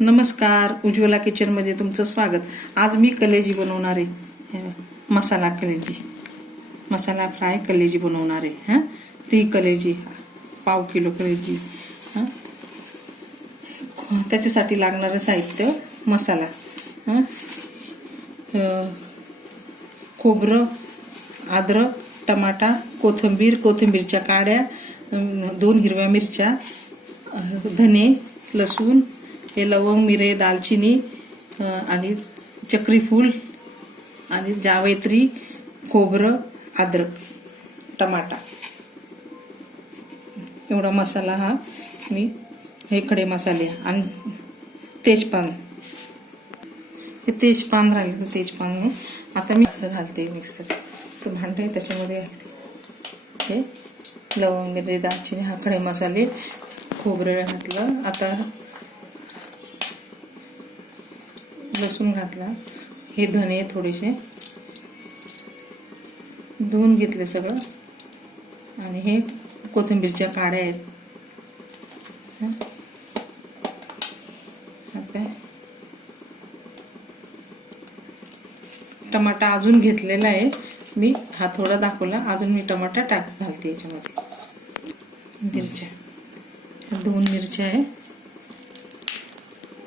नमस्कार, उज्ज्वला किचनमध्ये तुमचं स्वागत। आज मी कलेजी बनवणार आहे, मसाला कलेजी, मसाला फ्राय कलेजी बनवणार आहे। हां, ती कलेजी पाव किलो कलेजी। हां, त्याच्यासाठी लागणारे साहित्य: मसाला, हां, खोबरं, अद्रक, टमाटा, कोथिंबीरच्या काड्या, 2 हिरव्या मिरच्या, धने, लसूण, हे लवंग, मिरे, दालचिनी आणि चक्री फूल आणि जावेत्री, खोबरं, अद्रक, टमाटा, एवढा मसाला हा मी, हे खडे मसाले आणि तेजपान, हे तेजपान राहिले तर तेजपान आता मी घालते। मिक्सरचं भांडं आहे त्याच्यामध्ये घालते हे लवंग, मिरे, दालचिनी, हा खडे मसाले, खोबरं घातलं, आता लसूण घातला, हे धने थोडेसे धुवून घेतले सगळं, आणि हे कोथिंबीरच्या काड्या आहेत। आता टमाटा अजून घेतलेला आहे मी, हा थोडा दाखवला, अजून मी टमाटा घालते याच्यामध्ये। मिरच्या, 2 मिरच्या आहे,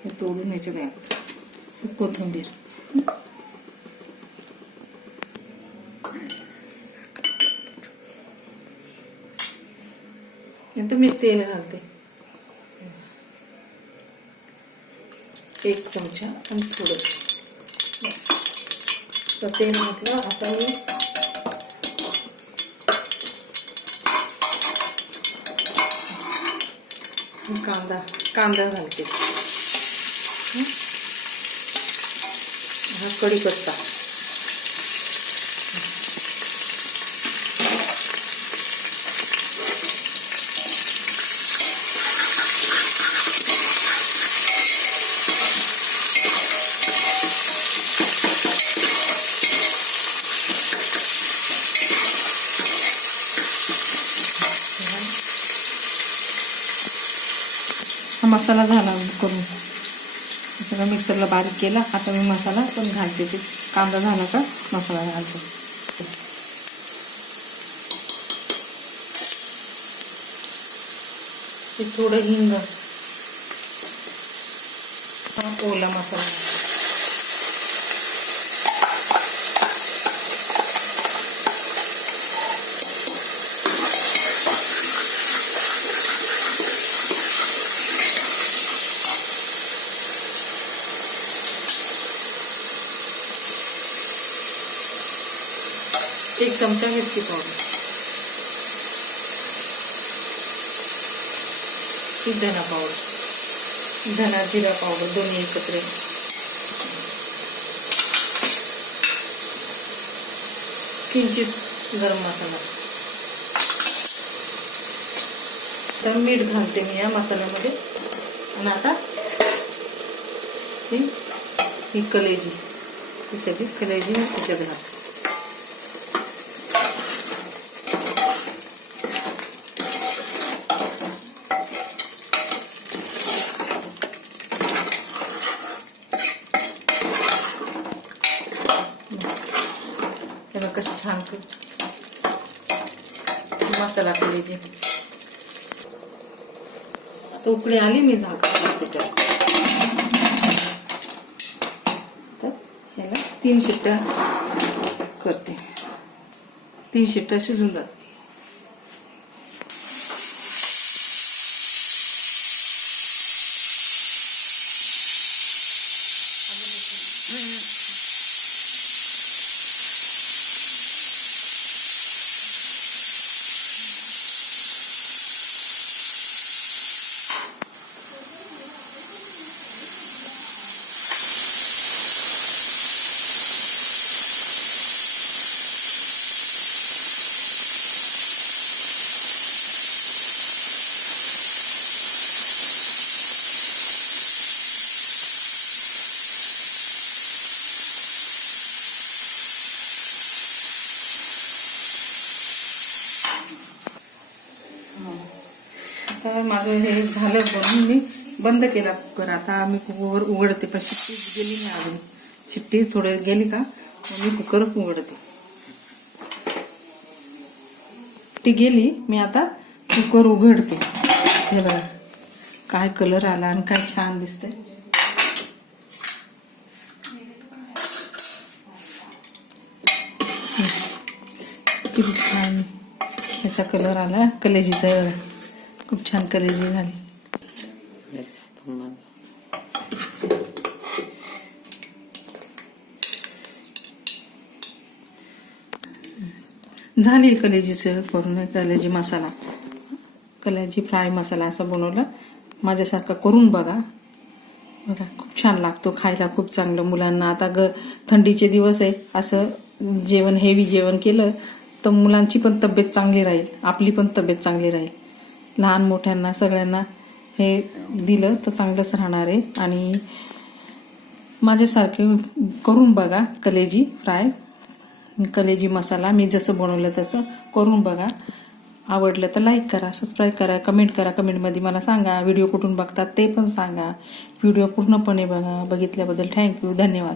हे तोडून याच्यात घालते, कोथिंबीर, नंतर मी तेल घालते 1 चमचा आणि थोडंसं तर तेल घातलं। आता मी कांदा घालते, हा कढीपत्ता, हा मसाला झाला करून सगळं मिक्सरला बारीक केला। आता मी मसाला पण घालते, ते कांदा झाला का मसाला घालते। ते थोडं हिंग, ओला मसाला, एक चमचा मिरची पावडर, धना पावडर, धना जिरा पावडर, दोन्ही एकत्र, किंचित गरम मसाला, तर मीठ घालते मी या मसाल्यामध्ये। आणि आता ही कलेजी, ही सगळी कलेजी मी त्याच्यात घालते। तेव्हा कसं छान मसाला कलेजी, आता उकळी आली, मी झाकण टाकते त्याला, तर ह्याला 3 शिट्ट्या करते, 3 शिट्ट्या शिजून जाते। आता माझं हे झालं बनवून, मी बंद केला कुकर. आता मी कुकर उघडते, पण शिट्टी गेली ना अजून. शिट्टी थोडं गेली का मग मी कुकर उघडते. ती गेली, मी आता कुकर उघडते. हे बघा काय कलर आला आणि काय छान दिसतंय. किती छान याचा कलर आला कलेजीचा. बघा खूप छान कलेजी झाली. झाली कलेजीचं करून. कलेजी मसाला, कलेजी फ्राय मसाला असं बनवलं. माझ्यासारखं करून बघा. बघा खूप छान लागतो खायला, खूप चांगलं. मुलांना आता थंडीचे दिवस आहे, असं जेवण हेवी जेवण केलं तर मुलांची पण तब्येत चांगली राहील, आपली पण तब्येत चांगली राहील. लहान मोठ्यांना सगळ्यांना हे दिलं तर चांगलंच राहणार आहे. आणि माझ्यासारखे करून बघा कलेजी फ्राय, कलेजी मसाला. मी जसं बनवलं तसं करून बघा. आवडलं तर लाईक करा, सबस्क्राईब करा, कमेंट करा. कमेंटमध्ये मला सांगा व्हिडिओ कुठून बघतात ते पण सांगा. व्हिडिओ पूर्णपणे बघा. बघितल्याबद्दल थँक्यू, धन्यवाद.